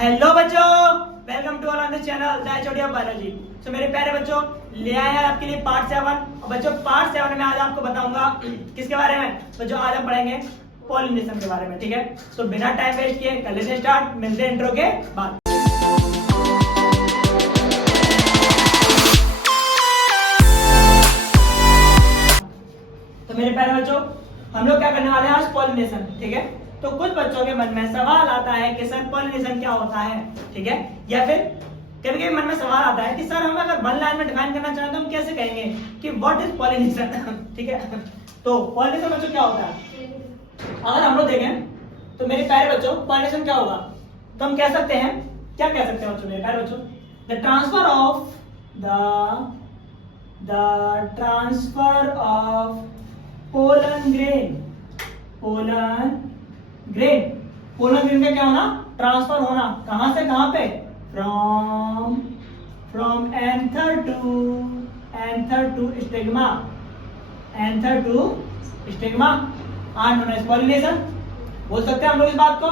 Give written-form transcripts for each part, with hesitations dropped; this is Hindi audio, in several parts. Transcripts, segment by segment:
हेलो बच्चों, welcome to on the channel the HOD of biology. So मेरे प्यारे बच्चों, ले आए हैं आपके लिए पार्ट 7। और बच्चों पार्ट 7 में आज आपको बताऊंगा किसके बारे में। बच्चों आज हम पढ़ेंगे पॉलिनेशन के बारे में, ठीक है। तो बिना टाइम वेस्ट किए कर लेते हैं स्टार्ट, मिलते हैं इंट्रो के बाद। तो मेरे प्यारे बच्चों, हम लोग क्या करने वाले हैं आज, पॉलिनेशन, ठीक है। तो कुछ बच्चों के मन में सवाल आता है कि सर पॉलिनेशन क्या होता है, ठीक है। या फिर कभी कभी मन में सवाल आता है कि सर हम अगर वन लाइन में डिफाइन करना चाहें तो हम कैसे कहेंगे कि व्हाट इज पॉलिनेशन, ठीक है। तो पॉलिनेशन बच्चों क्या होता है, अगर हम लोग देखें तो मेरे प्यारे बच्चों पॉलिनेशन क्या होगा, तो हम कह सकते हैं, क्या कह सकते हैं बच्चों, मेरे प्यारे बच्चों, the transfer of pollen grain का क्या होना, ट्रांसफर होना, कहां से कहां पे, from anther to stigma are known as pollination. बोल सकते हैं हम लोग इस बात को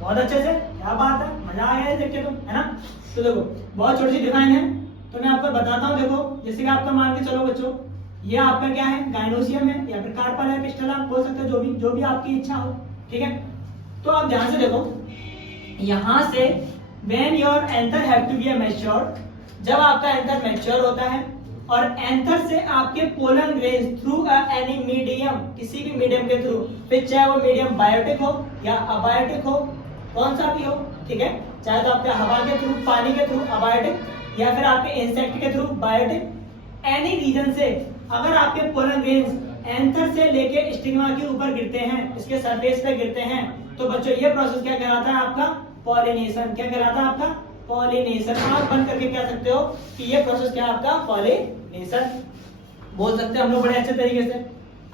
बहुत अच्छे से, क्या बात है, मजा आ गया देख के, तो है ना। तो देखो बहुत छोटी सी डिफाइन है, तो मैं आपको बताता हूँ। देखो जैसे कि आपका मान के चलो बच्चों, ये आपका क्या है, गाइनोसियम है या फिर कार्पल है, पिस्टल आप बोल सकते हो, जो भी आपकी इच्छा हो, ठीक है। तो आप ध्यान से देखो, यहां से when your anther have to be matured, जब आपका एंथर मैच्योर होता है और एंथर से आपके pollen grains through any medium, किसी भी मीडियम के थ्रू, फिर चाहे वो मीडियम बायोटिक हो या अबायोटिक हो, कौन सा भी हो, ठीक है। चाहे तो आपके हवा के थ्रू, पानी के थ्रू अबायोटिक, या फिर आपके इंसेक्ट के थ्रू बायोटिक, एनी रीजन से अगर आपके पोलन ग्रेन्स एंथर से लेके स्टिग्मा के ऊपर गिरते हैं, इसके सरफेस पे गिरते हैं, तो बच्चों ये प्रोसेस क्या कहलाता है आपका, पॉलिनेशन। क्या कहलाता है आपका, पॉलिनेशन। आंख बंद करके कह सकते हो कि ये प्रोसेस क्या है आपका, पॉलिनेशन बोल सकते हैं हम लोग बड़े अच्छे तरीके से।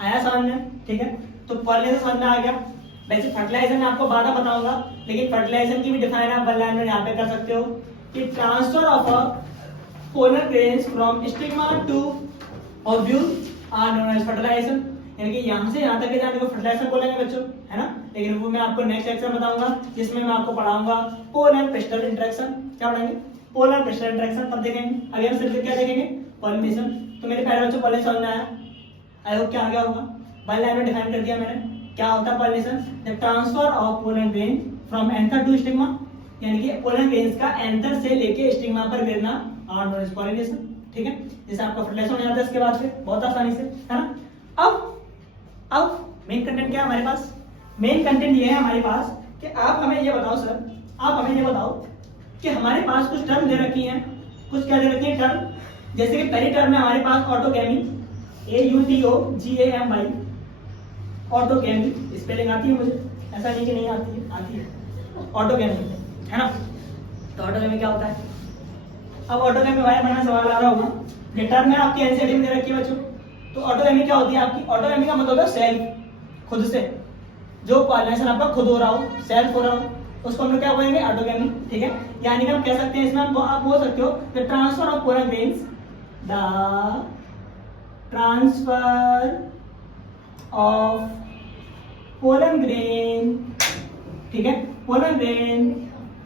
आया समझ में, ठीक है। तो पॉलिनेशन समझ में आ गया। वैसे फर्टिलाइजेशन आपको बाद में बताऊंगा, लेकिन फर्टिलाइजेशन की भी डिफाइन आप वन लाइन में यहाँ पे कर सकते हो कि transfer of a pollen grains from stigma to ovule are known as fertilization. यानी कि यहाँ से यहाँ तक के जाने को फर्टिलाइजेशन बोलेंगे बच्चों, है ना। लेकिन वो मैं आपको नेक्स्ट लेक्चर में बताऊंगा, जिसमें मैं आपको पढ़ाऊंगा पोलन पिस्टल इंटरेक्शन। क्या पढ़ाएंगे, पोलन पिस्टल इंटरेक्शन, तब देखेंगे। अभी हम सिर्फ क्या देखेंगे, पॉलिनेशन। तो मेरे प्यारे बच्चों पॉलिनेशन समझ में आया, आई होप क्या आ गया होगा। वन लाइन में डिफाइन कर दिया मैंने, क्या होता है pollination, the transfer of pollen grain from anther to stigma, यानी कि पोलन ग्रेन्स का एंथर से लेके स्टिग्मा पर गिरना आर नोन एज पॉलिनेशन, ठीक है। जैसे आपका फर्टिलाइजेशन हो जाता है इसके बाद से बहुत आसानी से, है ना। अब मेन कंटेंट क्या है हमारे पास, मेन कंटेंट ये है हमारे पास कि आप हमें ये बताओ सर, आप हमें ये बताओ कि हमारे पास कुछ टर्म दे रखी हैं, कुछ क्या दे रखी है टर्म। जैसे कि पहली टर्म है हमारे पास ऑटोगैमी, AUTOGAMY, ऑटोगैमी। स्पेलिंग आती है मुझे, ऐसा नहीं कि नहीं आती है, आती है। ऑटोगैमी, है ना। तो ऑटोगैमी क्या होता है, अब ऑटोगैमी बारे में सवाल आ रहा होगा। ये टर्म है आपकी एनसीईआरटी में दे रखी है बच्चों। तो ऑटोगैमी क्या होती है आपकी, ऑटोगैमी का मतलब है सेल्फ, खुद से, जो पॉलिनेशन आपका खुद हो रहा हो, सेल्फ हो रहा हो, उसको हम लोग क्या बोलेंगे, ऑटोगैमी, ठीक है। यानी कि हम कह सकते हैं इसमें आप बोल सकते हो the transfer of pollen grains, the transfer of pollen grain, ठीक है, pollen grain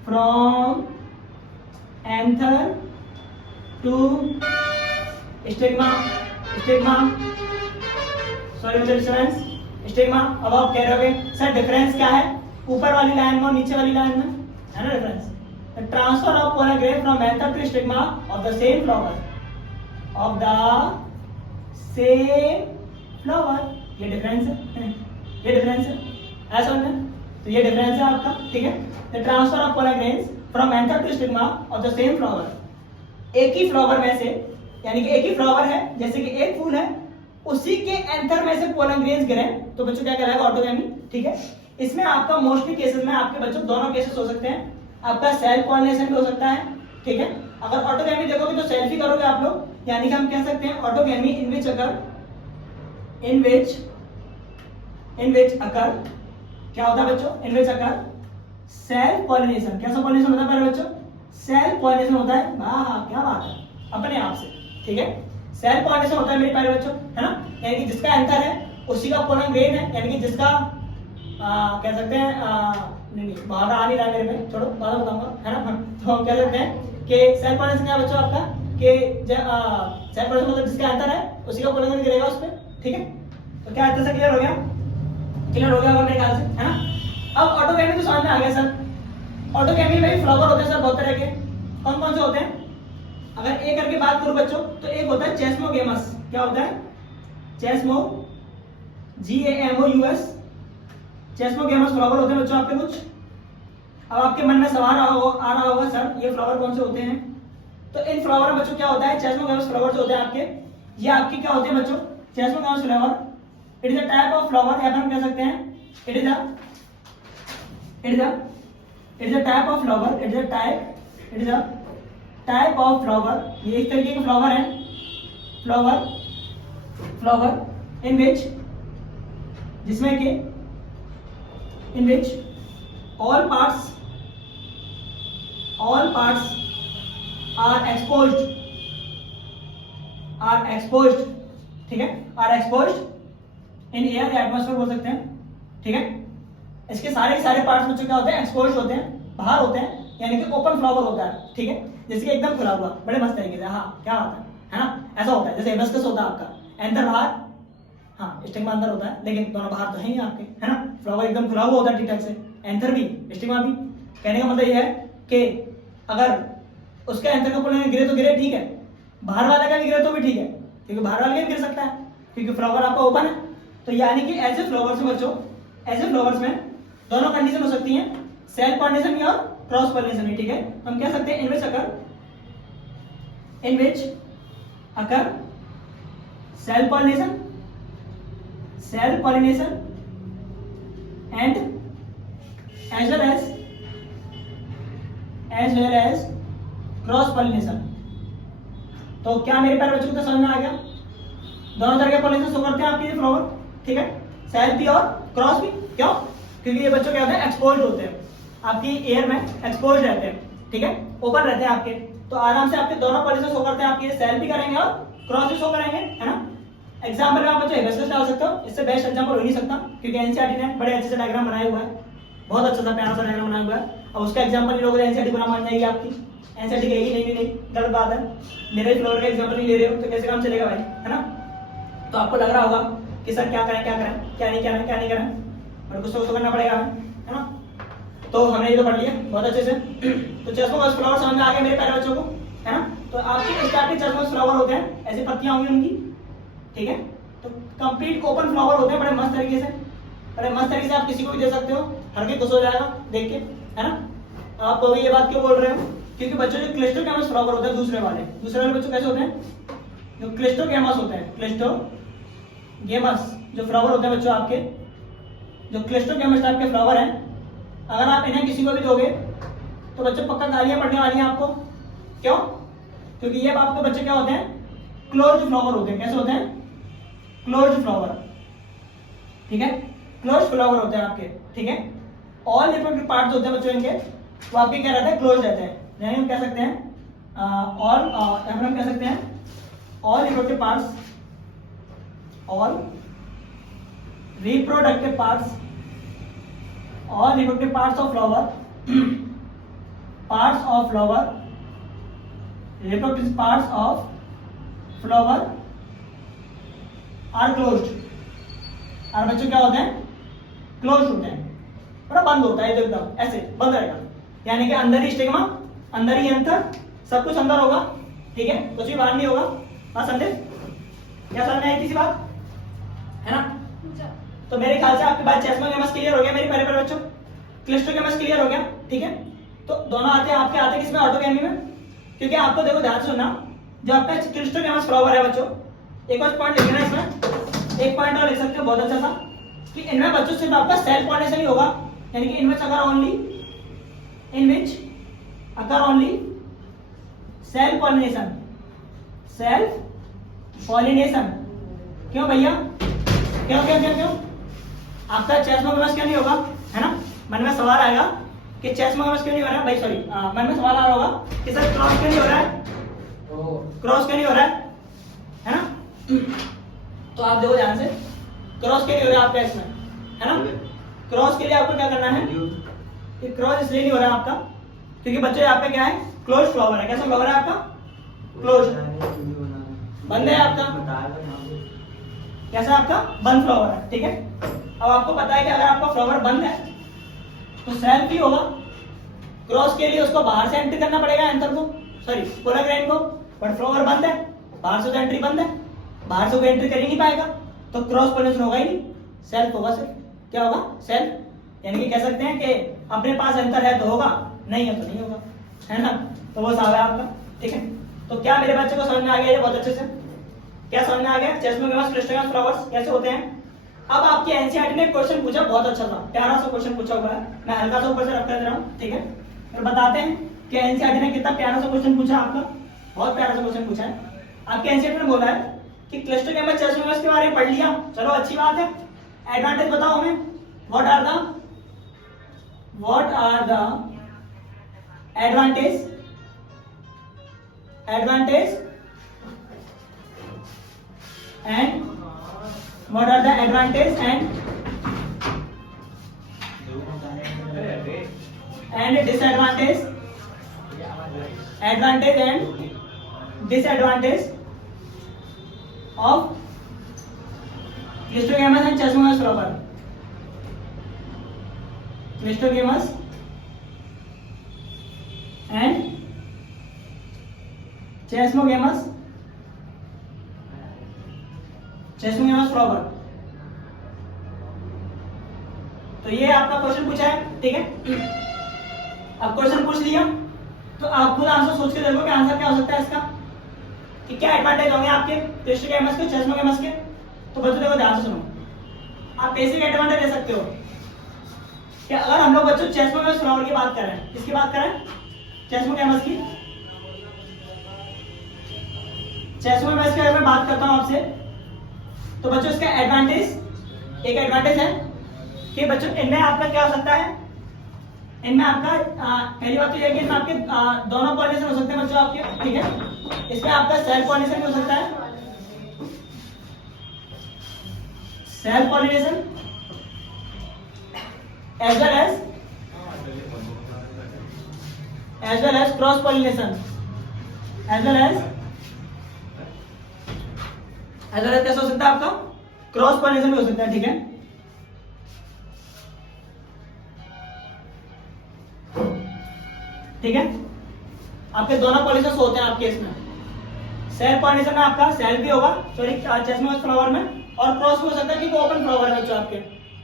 from anther to stigma, sorry मुझे डिफरेंस, स्टिग्मा। अब आप कह रहे हो सर डिफरेंस क्या है, ऊपर वाली लाइन में और नीचे वाली लाइन में, है ना difference. The transfer of pollen grain from anther to stigma of the same flower, ये डिफरेंस है, ये डिफरेंस है, ऐसा है। तो ये डिफरेंस है आपका, ठीक है। The transfer of pollen grains from anther to stigma of the same flower, एक ही फ्लावर में से, यानी कि एक ही फ्लावर है, जैसे कि एक फूल है, उसी के एंथर में से पोलन ग्रेन्स गिरे, तो बच्चों क्या कहलाएगा, ऑटोगैमी, ठीक है। इसमें आपका मोस्टली केसेस में आपके बच्चों दोनों केसेस हो सकते हैं, आपका सेल्फ पॉलिनेशन भी हो सकता है, ठीक है। अगर ऑटोगैमी देखोगे तो सेल्फ ही करोगे आप लोग, यानी कि हम कह सकते हैं ऑटोगैमी इन विच अकर, क्या होता है बच्चों, इन विच अकर सेल्फ पॉलिनेशन। कैसा पॉलिनेशन होता है पहले बच्चों, सेल्फ पॉलिनेशन होता है, वाह क्या बात है, अपने आप से, ठीक है। सेल्फ पॉलिनेशन होता है मेरे प्यारे बच्चों, है ना। यानी कि जिसका एंथर है उसी का पोलन ग्रेन है, यानी कि जिसका कह सकते हैं नहीं बाहर आ नहीं रहा मेरे में, छोड़ो बाद में बताऊंगा, है ना। तो हम कह सकते हैं कि सेल्फ पॉलिनेशन क्या है बच्चों आपका, कि सेल्फ पॉलिनेशन मतलब जिसका एंथर है उसी का पॉलिनेशन गिरेगा उस पर, ठीक है। तो क्या अच्छे से क्लियर हो गया, क्लियर हो गया मेरे ख्याल से, है ना। अब ऑटोगैमी तो सामने आ गया सर। ऑटोगैमी में फ्लावर होते हैं सर बहुत तरह के, कौन कौन से होते हैं? अगर एक करके बात करूं बच्चों तो एक होता है चेस्मोगेमस। क्या होता है? चेस्मो, GAMOUS, चेस्मोगेमस फ्लावर होते हैं बच्चों आपके कुछ। अब आपके मन में सवाल आ रहा होगा सर ये फ्लावर कौन से होते हैं? तो इन फ्लावर में बच्चों क्या होता है, चेस्मोगेमस फ्लावर जो होते हैं आपके, ये आपके क्या होते हैं बच्चों, chasmogamous flower it is a type of flower, या फिर हम कह सकते हैं it is a type of flower, it is a type of flower. ये एक तरीके के फ्लावर है, फ्लावर इन विच, जिसमें कि इन विच all parts are exposed, ठीक है, are exposed in air या atmosphere बोल सकते हैं, ठीक है। इसके सारे पार्ट्स में क्या होते हैं, एक्सपोज्ड होते हैं, बाहर होते हैं, यानी कि ओपन फ्लावर होता है, ठीक है, जैसे कि एकदम खुला हुआ, बड़े मस्त तरीके से। हाँ क्या होता है ना, ऐसा होता है जैसे हिबिस्कस होता है आपका, एंथर बाहर, हाँ स्टिग्मा अंदर होता है, लेकिन दोनों बाहर तो है ही आपके, है ना। फ्लावर एकदम खुला हुआ होता है ठीक ठाक से, एंथर भी स्टिग्मा भी। कहने का मतलब ये है कि अगर उसके एंथर का पोलन गिरे तो गिरे, ठीक है, बाहर वाला का भी गिरे तो भी ठीक है, क्योंकि बाहर वाला भी गिर सकता है क्योंकि फ्लावर आपका ओपन है। तो यानी कि ऐसे फ्लावर्स में बच्चों, ऐसे फ्लावर्स में दोनों कंडीशन हो सकती हैं, सेल्फ पॉलिनेशन भी और क्रॉस पॉलिनेशन भी, ठीक है। हम कह सकते हैं in which occur self pollination and as well as cross pollination. तो क्या मेरे प्यारे बच्चों को तो समझ में आ गया, दोनों तरह के पॉलिनेशन शो करते हैं आपके ये फ्लावर, ठीक है, सेल्फ भी और क्रॉस भी। क्यों? क्योंकि ये बच्चों क्या होते हैं, एक्सपोज्ड होते हैं, आपकी एयर में एक्सपोज्ड रहते हैं, ठीक है, ओपन रहते हैं आपके, तो आराम से आपके दोनों पॉलिनेशन शो करते हैं, आपके सेल्फ भी करेंगे और क्रॉस भी शो करेंगे, है ना। एग्जाम्पल में आप बच्चों हिबिस्कस डाल सकते हो, इससे बेस्ट एग्जाम्पल हो नहीं सकता, क्योंकि एनसीईआरटी ने बड़े अच्छे से डायग्राम बनाया हुआ है, बहुत अच्छा सा प्यारा सा डायग्राम बनाया हुआ है। अब उसका एग्जाम्पल लोगे तो एनसीईआरटी बना मान जाएगी आपकी, एनसीईआरटी कहेगी नहीं गलत बात है, मेरे फ्लोर का एग्जाम्पल नहीं ले रहे हो तो कैसे काम चलेगा भाई, है ना। तो आपको लग रहा होगा कि सर क्या करें क्या नहीं करें, और कुछ तो करना पड़ेगा हमें, है ना। तो हमने ये तो पढ़ लिया बहुत अच्छे से। तो चेस्मोगेमस फ्लावर समझ में आ गया मेरे प्यारे बच्चों को, है ना। तो आपके इस टाइप के चेस्मोगेमस फ्लावर होते हैं, ऐसी पत्तियां होंगी उनकी, ठीक है। तो कंप्लीट ओपन फ्लावर होते हैं, बड़े मस्त तरीके से आप किसी को भी दे सकते हो, हर कोई खुश हो जाएगा देख के, है ना। आप अभी ये बात क्यों बोल रहे हो, क्योंकि बच्चों जो क्लिस्टोगेमस फ्लावर होते हैं दूसरे वाले बच्चों कैसे होते हैं, जो क्लिस्टोगेमस होते हैं, क्लिस्टोगेमस जो फ्लावर होते हैं बच्चों आपके, जो क्लिस्टोगेमस टाइप के फ्लावर हैं, अगर आप इन्हें किसी को भी दोगे तो बच्चों पक्का गालियां पड़ने वाली हैं आपको। क्यों? क्योंकि ये आपके बच्चे क्या होते हैं, क्लोज्ड फ्लावर होते हैं। कैसे होते हैं? क्लोज्ड फ्लावर, ठीक है, क्लोज्ड फ्लावर होते हैं आपके, ठीक है। ऑल रिप्रोडक्टिव पार्ट्स होते हैं बच्चों इनके, वो आपके क्या रहते हैं, क्लोज रहते हैं, यानी हम कह सकते हैं हम कह सकते हैं all reproductive parts of flower, reproductive parts of flower are closed। और बच्चों क्या होते हैं, क्लोज होते हैं, थोड़ा बंद होता है, एकदम ऐसे बंद रहेगा, यानी कि अंदर ही स्टिग्मा, अंदर ही एंथर, सब कुछ अंदर होगा, ठीक है, कुछ भी बाहर नहीं होगा। बात समझे? क्या समझ में आई किसी बात, है ना। तो मेरे ख्याल से आपके बाद चेस्मोगेमस क्लियर हो गया मेरे प्यारे बच्चों, क्लिस्टोगेमस क्लियर हो गया, ठीक है। तो दोनों आते हैं किसमें, ऑटोगैमी में, क्योंकि आपको देखो ध्यान से सुनना, जो आपका क्लिस्टोगेमस फ्लावर है बच्चों, एक और पॉइंट लिखना है इसमें, एक पॉइंट और लिख सकते हो बहुत अच्छा सा, कि इनमें बच्चों सिर्फ आपका सेल्फ पॉलिनेशन ही होगा, यानी कि इनमें अगर ओनली सेल्फ पॉलिनेशन। क्यों भैया, क्यों आपका चेस्मोगेमस क्यों नहीं होगा, है ना। मन में सवाल आएगा कि चेस्मोगेमस क्यों नहीं हो रहा है भाई, सॉरी, मन में सवाल आ रहा होगा कि सर क्रॉस क्यों नहीं हो रहा है, क्रॉस क्यों नहीं हो रहा है ना। तो आप देखो ध्यान से, क्रॉस क्यों नहीं हो रहा है आपका इसमें, है ना। क्रॉस के लिए आपको क्या करना है, ये क्रॉस इसलिए नहीं हो रहा है आपका क्योंकि बच्चे आपका क्या है, क्लोज फ्लावर है। कैसा फ्लावर है आपका, क्लोज, बंद है आपका, कैसा आपका बंद फ्लावर है, ठीक है। अब आपको पता है कि अगर आपका फ्लावर बंद है तो सेल्फ ही होगा, क्रॉस के लिए उसको बाहर से एंट्री करना पड़ेगा एंथर को, सॉरी पोलर ग्रेन को, बट फ्लावर बंद है, बाहर से तो एंट्री बंद है, बाहर से कोई एंट्री कर ही नहीं पाएगा, तो क्रॉस पोलिनेशन होगा ही नहीं, सेल्फ होगा सिर्फ। क्या होगा, सेल्फ। यानी कि कह सकते हैं कि अपने पास एंथर है तो होगा, नहीं है तो नहीं होगा, है ना। तो वो सारा है आपका, ठीक है। तो क्या मेरे बच्चे को समझ में आ गया ये बहुत अच्छे से, क्या समझ में आ गया चेस्मोगेमस क्लिस्टोगेमस फ्लावर्स कैसे होते हैं। अब आपकी एनसीईआरटी ने क्वेश्चन पूछा, बहुत अच्छा था, प्यारा सा क्वेश्चन पूछा हुआ है, मैं हल्का सा ऊपर से रख कर दे रहा हूँ, ठीक है। फिर बताते हैं कि एनसीईआरटी ने कितना प्यारा सा क्वेश्चन पूछा आपका, बहुत प्यारा सा क्वेश्चन पूछा है। आपके एनसीईआरटी ने बोला है कि क्लिस्टोगेमस चेस्मोगेमस के बारे में पढ़ लिया, चलो अच्छी बात है। एडवांटेज बताओ हमें, what are the advantage and what are the advantage and disadvantage, advantage and disadvantage of Clistogamus and Chesmogemus flower, Clistogamus and Chesmogemus flower. तो ये आपका क्वेश्चन पूछा है, ठीक है। अब क्वेश्चन पूछ लिया तो आप खुद आंसर सोच के देखो कि आंसर क्या हो सकता है इसका, कि क्या एडवांटेज होंगे आपके क्लिस्टोगेमस के, चेस्मोगेमस के। तो बच्चों देखो ध्यान से सुनो, आप बेसिक एडवांटेज दे सकते हो कि अगर हम लोग बच्चों चेस्मोगेमस फ्लावर की बात कर रहे हैं, किसकी बात कर रहे हैं, चेस्मोगेमस की। चेस्मोगेमस के बारे में बात करता हूं आपसे, तो बच्चों इसका एडवांटेज, एक एडवांटेज है कि बच्चों इनमें आपका क्या हो सकता है, इनमें आपका पहली बात तो यह है कि इनमें आपके दोनों पॉलिनेशन हो सकते हैं बच्चों आपके, ठीक है। इसमें आपका सेल्फ पॉलिनेशन भी हो सकता है, self pollination as well as cross pollination, as well as कैसा हो सकता है आपका, क्रॉस पॉलिनेशन भी हो सकता है, ठीक है। ठीक है, आपके दोनों पॉलिनेशन होते हैं आपके इसमें। सेल्फ पॉलिनेशन में आपका सेल्फ भी होगा, सॉरी चेस्मोगेमस फ्लावर में, और क्रॉस भी हो सकता है कि वो ओपन फ्लावर है बच्चों आपके,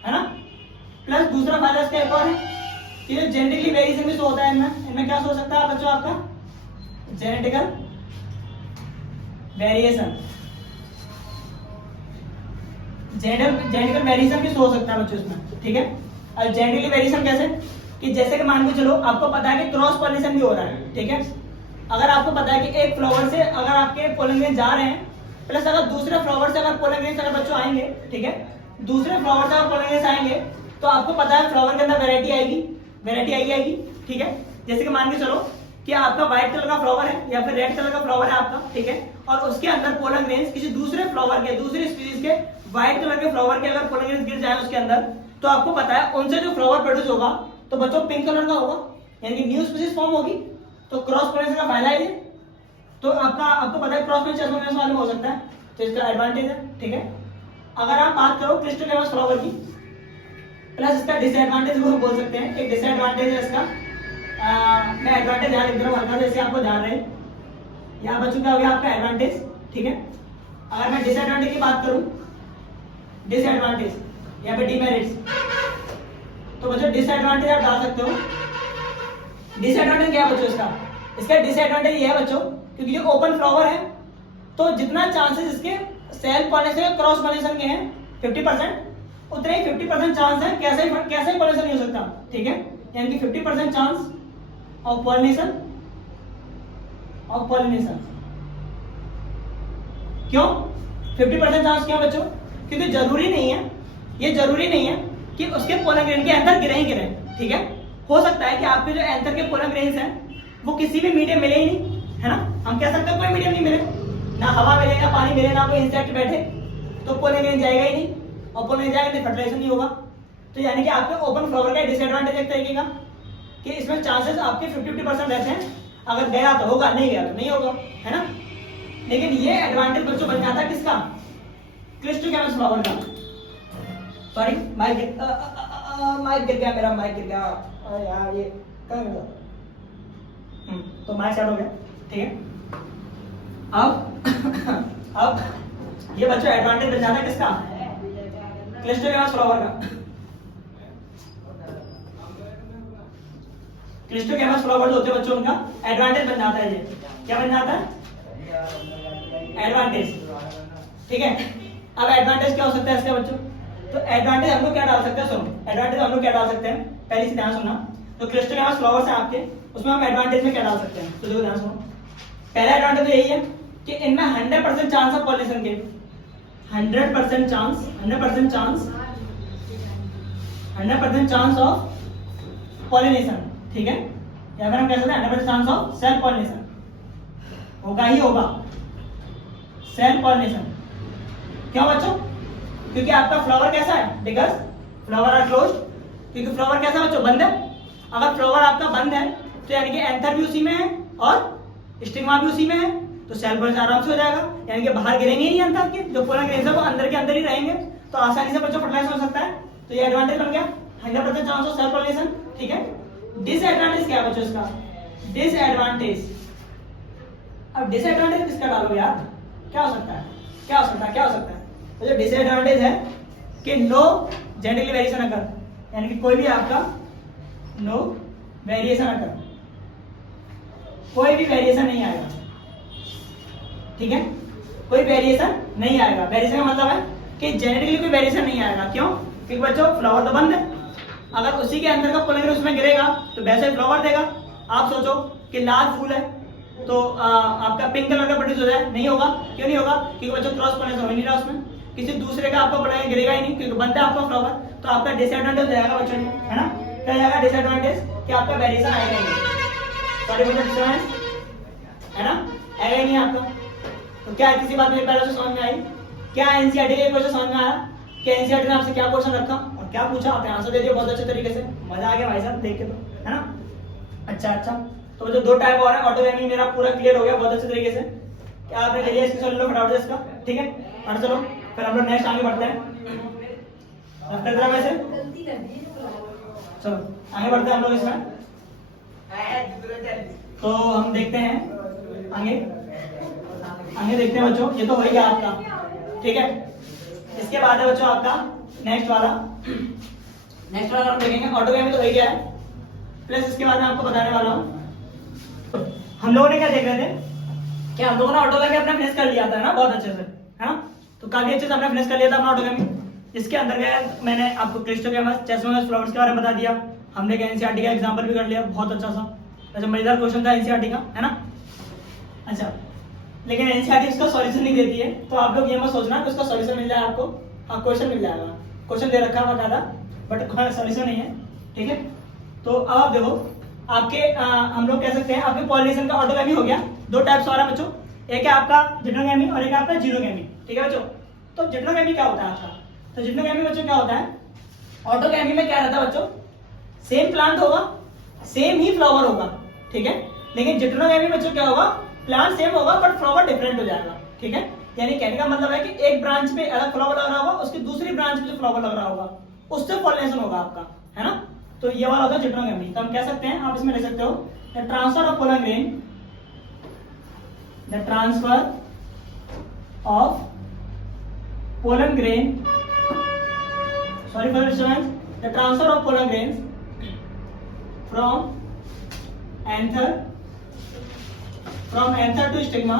है ना। प्लस दूसरा फायदा इसका एक और है कि जो जेनेटिकली वेरिएशन भी होता है इनमें क्या हो सकता है बच्चों आपका, जेनेटिकल वेरिएशन, जेनेटिकल वेरिएशन भी हो सकता है बच्चों इसमें, ठीक है। और जेनेटिकली वेरिएशन कैसे, कि जैसे कि मान के चलो आपको पता है कि क्रॉस पॉलिनेशन भी हो रहा है, ठीक है। अगर आपको पता है कि एक फ्लावर से अगर आपके पोलन ग्रेन जा रहे हैं, प्लस अगर दूसरे फ्लावर से अगर पोलन ग्रेन अगर बच्चों आएंगे, ठीक है, दूसरे फ्लावर से अगर पोलन ग्रेन आएंगे तो आपको पता है फ्लावर के अंदर वैरायटी आएगी, ठीक है। जैसे कि मान के चलो कि आपका व्हाइट कलर का फ्लावर है या फिर रेड कलर का फ्लावर है आपका, ठीक है, और उसके अंदर पोलन ग्रेन्स किसी दूसरे फ्लावर के, दूसरी स्पीशीज के व्हाइट कलर के फ्लावर के अगर पोलन ग्रेन्स गिर जाए उसके अंदर, तो आपको पता है उनसे जो फ्लावर प्रोड्यूस होगा तो बच्चों पिंक कलर का होगा, यानी कि न्यू स्पीशीज फॉर्म होगी। तो क्रॉस पॉलिनेशन का फायदा है ये। तो आपको पता है क्रॉस पॉलिनेशन वाले में हो सकता है, तो इसका एडवांटेज है, ठीक है। अगर आप बात करो क्लिस्टोगेमस फ्लावर की, प्लस इसका डिसएडवांटेज वो बोल सकते हैं, एक डिसएडवांटेज है इसका, मैं एडवांटेज यहाँ लिख रहा हूँ हल्का, जैसे आपको ध्यान रहे, यहाँ बच्चों क्या हो गया आपका एडवांटेज, ठीक है। अगर मैं डिसएडवांटेज की बात करूँ, डिसएडवांटेज यहाँ पे डीमेरिट्स, तो बच्चों डिसएडवांटेज आप डाल सकते हो। डिसएडवांटेज क्या है बच्चों इसका डिसएडवांटेज ये है बच्चों, क्योंकि जो ओपन फ्लावर है तो जितना चांसेस इसके सेल्फ पॉलिनेशन या क्रॉस पॉलिनेशन के हैं 50%, उतने ही 50% चांस है कैसे ही पॉलिनेशन नहीं हो सकता, ठीक है। यानी कि 50% चांस ऑफ पॉलिनेशन, क्यों 50% चांस क्यों बच्चों, क्योंकि जरूरी नहीं है कि उसके पोलन ग्रेन के अंदर गिरे ही गिरे, ठीक है। हो सकता है कि आपके जो एंथर के पोलन ग्रेन्स हैं वो किसी भी मीडियम मिले ही नहीं, है ना। हम कह सकते हैं कोई मीडियम नहीं मिले, ना हवा मिले, ना पानी मिले, ना कोई इंसेक्ट बैठे, तो पोलन ग्रेन जाएगा ही नहीं, और पोलन जाएगा तो फर्टिलाइजेशन नहीं होगा। तो यानी कि आपके ओपन फ्लावर का डिसएडवांटेज एक तरीके का। कि इसमें चांसेस आपके 50-50% रहते हैं, अगर गया तो होगा, नहीं गया तो नहीं होगा, है ना। लेकिन ये एडवांटेज बच्चों बन जाता है किसका, क्लिस्टोगैमस फ्लावर का। सॉरी माइक गिर गया मेरा, माइक गिर गया यार, ये क्या कर रहा। तो माइक सेट हो गया, ठीक है। अब ये बच्चों एडवांटेज बन जाता है किसका, क्लिस्टोगैमस फ्लावर का। क्लिस्टोगैमस फ्लावर होते हैं बच्चों, उनका एडवांटेज बन जाता है। ये क्या बन जाता है, एडवांटेज, ठीक है। अब एडवांटेज क्या हो सकता है इसका बच्चों, तो एडवांटेज हम लोग क्या डाल सकते हैं, सुनो एडवांटेज हम लोग क्या डाल सकते हैं, पहले से ध्यान सुनना। तो क्लिस्टोगैमस फ्लावर्स है आपके, उसमें हम एडवांटेज में क्या डाल सकते हैं, तो देखो ध्यान सुनो। पहला एडवांटेज तो यही है कि इनमें 100% चांस ऑफ पॉलिनेशन के, 100% चांस ऑफ पॉलिनेशन, ठीक है। या फिर हम कह सकते हैं 100% चांस ऑफ सेल्फ पॉलिनेशन, होगा ही होगा सेल्फ पॉलिनेशन। क्यों बच्चों, क्योंकि आपका फ्लावर कैसा है, बिकॉज फ्लावर आर क्लोज्ड, क्योंकि फ्लावर कैसा बच्चों, बंद है। अगर फ्लावर आपका बंद है तो यानी कि एंथर भी उसी में है और स्टिग्मा भी उसी में है, तो सेल पॉलिनेशन आराम से हो जाएगा, यानी कि बाहर गिरेंगे ही नहीं एंथर के, जो पोलन ग्रेन्स है वो अंदर के अंदर ही रहेंगे, तो आसानी से बच्चों फर्टिलाइज हो सकता है। तो ये एडवांटेज बन गया, 100% चांस ऑफ सेल्फ पॉलिनेशन, ठीक है। डिसएडवांटेज क्या है बच्चों इसका, डिसएडवांटेज। अब डिसएडवांटेज किसका डालो यार, क्या हो सकता है, क्या हो सकता है, क्या हो सकता है। तो जो डिसएडवांटेज है कि नो जेनेटिकली वेरिएशन अकर, यानी कि कोई भी आपका नो वेरिएशन अकर, कोई भी वेरिएशन नहीं आएगा, ठीक है। कोई वेरिएशन नहीं आएगा, वेरिएशन का मतलब है कि जेनेटिकली कोई वेरिएशन नहीं आएगा। क्यों, क्योंकि बच्चों फ्लावर तो बंद है, अगर उसी के अंदर का पोलन ग्रेन उसमें गिरेगा तो वैसे फ्लावर देगा। आप सोचो कि लाल फूल है तो आपका पिंक कलर का प्रोड्यूस हो जाए, नहीं होगा। क्यों नहीं होगा, क्योंकि बच्चों क्रॉस पोलिनेशन हो नहीं रहा उसमें, किसी दूसरे का आपका पोलन गिरेगा ही नहीं, क्योंकि बंद है आपका फ्लावर। तो आपका डिसएडवांटेज हो जाएगा बच्चों, है ना। क्या जाएगा डिसएडवांटेज, कि आपका वेरिएशन आएगा ही नहीं, सॉरी बच्चों डिस्टर्बेंस, है ना, आएगा ही नहीं आपका। तो क्या किसी बात मेरी पहले से समझ में आई, क्या एनसीईआरटी का क्वेश्चन समझ में आया कि एनसीईआरटी ने आपसे क्या क्वेश्चन रखा और क्या पूछा, आपने आंसर दे दिया बहुत अच्छे तरीके से, मजा आ गया भाई साहब देख के, तो है ना। अच्छा, तो जो दो टाइप और है, ऑटोगैमी मेरा पूरा क्लियर हो गया बहुत अच्छे तरीके से। क्या आपने ले लिया इसकी सॉल्यूशन फटाफट से इसका, ठीक है। और चलो फिर हम लोग नेक्स्ट आगे बढ़ते हैं, वैसे चलो आगे बढ़ते हैं हम लोग इसमें। तो हम देखते हैं आगे देखते हैं बच्चों, ये तो हो गया आपका, ठीक है। इसके बाद है बच्चों आपका नेक्स्ट वाला हम देखेंगे, ऑटोगैमी तो हो गया है, प्लस इसके बाद मैं आपको बताने वाला हूँ हम लोगों ने क्या देख रहे थे कि हम लोगों ने ऑटोगैमी अपना फिनिश कर लिया था ना बहुत अच्छे से, है ना। तो काफी अच्छे से हमने फिनिश कर लिया था अपना ऑटोगैमी। इसके अंदर गया मैंने आपको क्लिस्टोगैमस, चेस्टोगैमस फ्लावर्स के बारे में बता दिया, हमने एनसीईआरटी का एग्जांपल भी कर लिया बहुत अच्छा सा, अच्छा मजेदार क्वेश्चन था एनसीईआरटी का, है ना। अच्छा, लेकिन एनसीईआरटी इसका सॉल्यूशन नहीं देती है, तो आप लोग ये मत सोचना कि उसका सॉल्यूशन मिल जाए आपको, हाँ क्वेश्चन मिल जाएगा, क्वेश्चन दे रखा है बकायदा, बट सॉल्यूशन नहीं है, ठीक है। तो अब आप देखो आपके हम लोग कह सकते हैं आपके पॉलिनेशन का ऑटोगैमी हो गया, दो टाइप्स और है बच्चों, एक है आपका जिटनोगैमी और एक है आपका जीनोगैमी, ठीक है बच्चों। तो जिटनोगैमी क्या होता है आपका, तो जिटनोगैमी बच्चों क्या होता है, ऑटोगैमी में क्या रहता है बच्चों, सेम प्लांट होगा, सेम ही फ्लावर होगा, ठीक है। लेकिन जिटनोगैमी बच्चों क्या होगा, प्लांट सेम होगा बट फ्लावर डिफरेंट हो जाएगा, ठीक है। यानी कहने का मतलब है कि एक ब्रांच पे अलग फ्लावर लग रहा होगा, उसकी दूसरी ब्रांच पे जो फ्लावर लग रहा होगा उससे पॉलिनेशन होगा आपका, है ना। तो ये वाला होता है जिटनोगैमी। तो हम कह सकते हैं, आप इसमें लिख सकते हो the transfer of pollen grain, the transfer of pollen grain, sorry for disturbance, the transfer of pollen grain from anther to stigma,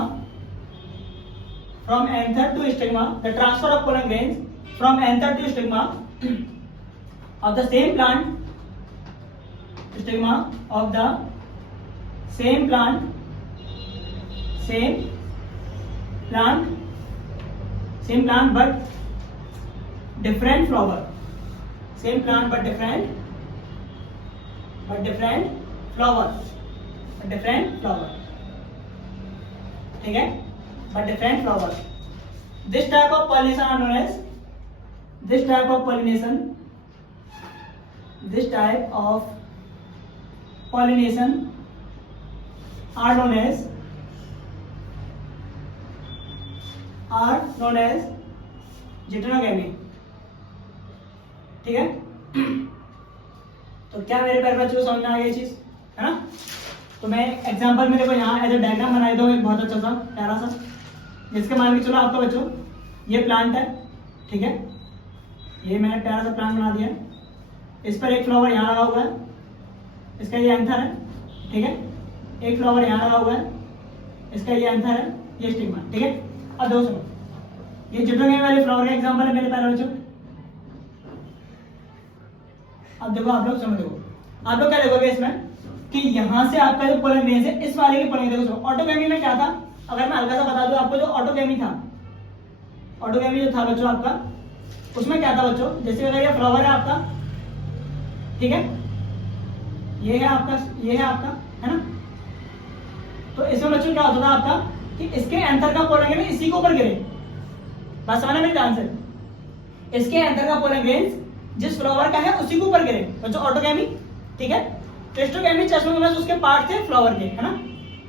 from anther to stigma, the transfer of pollen grains from anther to stigma of the same plant, stigma of the same plant but different flower, same plant but different flower, ठीक है, but different flower. This type of pollination are known as, this type of pollination are known as जिटोनोगेमी। ठीक है, तो क्या मेरे प्यारे बच्चों समझ में आ गई चीज, है ना? तो मैं एग्जांपल में देखो यहाँ एज ए डायग्राम बनाई दो एक बहुत अच्छा सा प्यारा सा, जिसके मान के चलो आपका बच्चों ये प्लांट है, ठीक है, ये मैंने प्यारा सा प्लांट बना दिया, इस पर एक फ्लावर यहाँ लगा हुआ है, इसका ये एंथर है, ठीक है, एक फ्लावर यहाँ लगा हुआ है, इसका ये एंथर है, ये स्टिग्मा, ठीक है। अब दो सुनो, ये जिटोनोगेमी वाले फ्लावर का एग्जांपल है मेरे प्यारे बच्चों। अब देखो आप लोग समझो, आप लोग क्या देखोगे इसमें कि यहाँ से आपका जो पोलन ग्रेन्स है, इस वाले की पोलन, देखो ऑटोगेमी में क्या था, अगर मैं हल्का सा बता दूं आपको, जो ऑटोगेमी था, ऑटोगेमी जो था बच्चों आपका, उसमें क्या था बच्चों, जैसे अगर ये फ्लावर है आपका, ठीक है, ये है आपका, ये है आपका, है ना, तो इसमें बच्चों क्या होता था आपका कि इसके एंथर का पोलन ग्रेन इसी के ऊपर गिरे, बात समझना मेरे ध्यान से, इसके एंथर का पोलन ग्रेन जिस फ्लावर का है उसी के ऊपर गिरे बच्चों, ऑटोगेमी, ठीक है। क्लिस्टोगेमी चेस्मोगेमी उसके पार्ट थे फ्लावर के, है ना,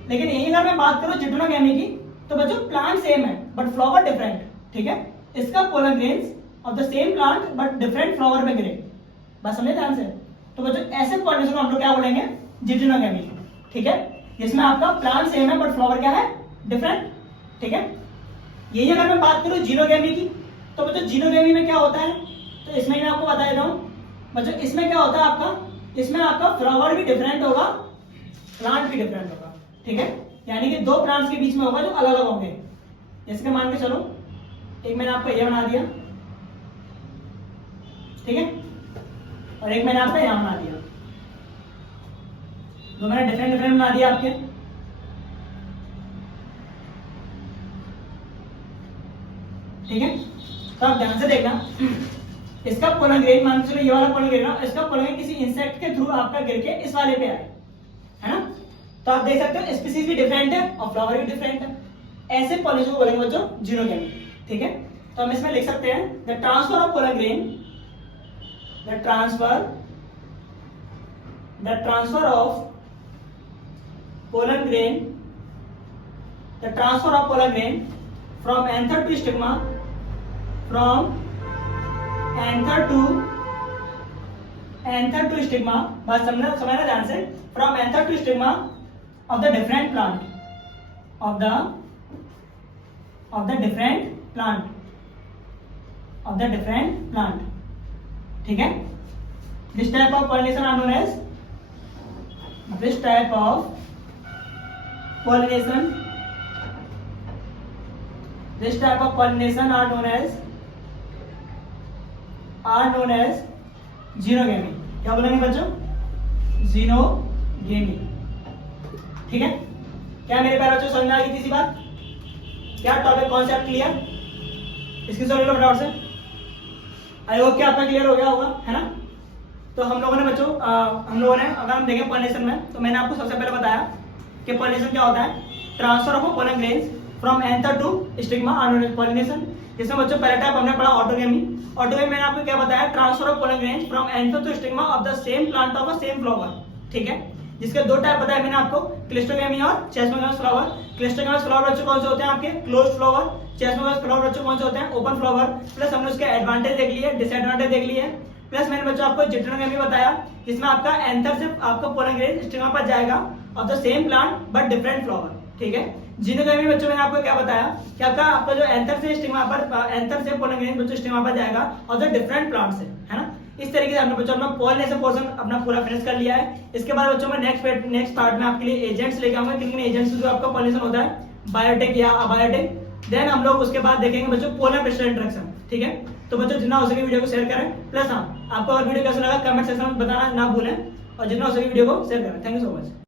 लेकिन यही अगर मैं बात करूं जिटोनोगेमी की, तो बच्चों प्लांट सेम है बट फ्लावर डिफरेंट, ठीक है, इसका pollen grains of the same plant but different flower में गिरे, बात समझे ध्यान से। तो बच्चों ऐसे पॉलिनेशन को हम लोग क्या बोलेंगे, जिटोनोगेमी, ठीक है, जिसमें आपका प्लांट सेम है बट फ्लावर क्या है, डिफरेंट, ठीक है। यही अगर मैं बात करूं जीनोगेमी की, तो बच्चों जीनोगेमी में क्या होता है, तो इसमें मैं आपको बता देता हूं बच्चों, इसमें क्या होता है आपका, इसमें आपका फ्लावर भी डिफरेंट होगा, प्लांट भी डिफरेंट होगा, ठीक है, यानी कि दो प्लांट्स के बीच में होगा जो अलग अलग होंगे। जैसे कि मान के चलो एक मैंने आपको ये बना दिया, ठीक है, और एक मैंने आपका यहाँ बना दिया, दो मैंने डिफरेंट डिफरेंट बना दिया आपके, ठीक है। तो आप ध्यान से देखना, इसका पोलन ग्रेन मान चलो ये वाला पोलन ग्रेन ना, इसका पोलन ग्रेन किसी इंसेक्ट के थ्रू आपका गिर के इस वाले पे आए, है ना, तो आप देख सकते हो स्पीसीज भी डिफरेंट है और फ्लावर भी डिफरेंट है, ऐसे पॉलिनेशन को बोलेंगे बच्चों जीनोगेमी, ठीक है। तो हम इसमें लिख सकते हैं the transfer of pollen grain, the transfer of pollen grain, the transfer of pollen grain from anther to stigma, from anther to stigma, बस समझना ध्यान से, from anther to stigma of the different plant, of the different plant, ठीक है। This type of pollination are known as, this type of pollination are known as xenogamy. क्या बोलेंगे बच्चों, जीनोगेमी, ठीक है। क्या मेरे प्यारे बच्चों समझ में आ गई किसी बात, क्या टॉपिक कॉन्सेप्ट क्लियर, इसकी सॉल्व लो फटाफट से, आई होप कि आपका क्लियर हो गया होगा, है ना। तो हम लोगों ने बच्चों अगर हम देखें पॉलिनेशन में, तो मैंने आपको सबसे पहले बताया कि पॉलिनेशन क्या होता है, transfer of pollen grains from anther to stigma are known as pollination. इसमें बच्चों पहला टाइप हमने पढ़ा ऑटोगेमी, ऑटोगेमी मैंने आपको क्या बताया, transfer of pollen grains from anther to stigma of the same plant of a same flower, ठीक है, जिसके दो टाइप बताया मैंने आपको, क्लिस्टोगेमी और चेस्मोगेमस फ्लावर। क्लिस्टोगेमस फ्लावर बच्चों कौन से होते हैं आपके, क्लोज्ड फ्लावर, चेस्मोगेमस फ्लावर बच्चों कौन से होते हैं, ओपन फ्लावर। प्लस हमने उसके एडवांटेज देख लिए, डिसएडवांटेज देख लिए, प्लस मैंने बच्चों आपको जिटोनोगेमी बताया, जिसमें आपका एंथर से आपका पोलन ग्रेन स्टिग्मा पर जाएगा of the same plant but different flower, ठीक है। जीनोगेमी बच्चों मैंने आपको क्या बताया कि आपका जो एंथर से स्टिग्मा पर, एंथर से पोलन ग्रेन बच्चों स्टिग्मा पर जाएगा और द डिफरेंट प्लांट से, है ना। इस तरीके से हमने बच्चों अपना पॉलिनेशन पोर्शन अपना पूरा फिनिश कर लिया है। इसके बाद बच्चों मैं नेक्स्ट पार्ट में आपके लिए एजेंट्स लेके आऊंगा, किन किन एजेंट्स जो आपका पॉलिनेशन होता है, बायोटेक या अबायोटेक। देन हम लोग उसके बाद देखेंगे बच्चों पोलर क्रिस्टल इंटरेक्शन, ठीक है। तो बच्चों जितना हो सके वीडियो को शेयर करें, प्लस हाँ आपको अगर वीडियो कैसा लगा कमेंट सेक्शन में बताना ना भूलें, और जितना हो सके वीडियो को शेयर करें। Thank you so much.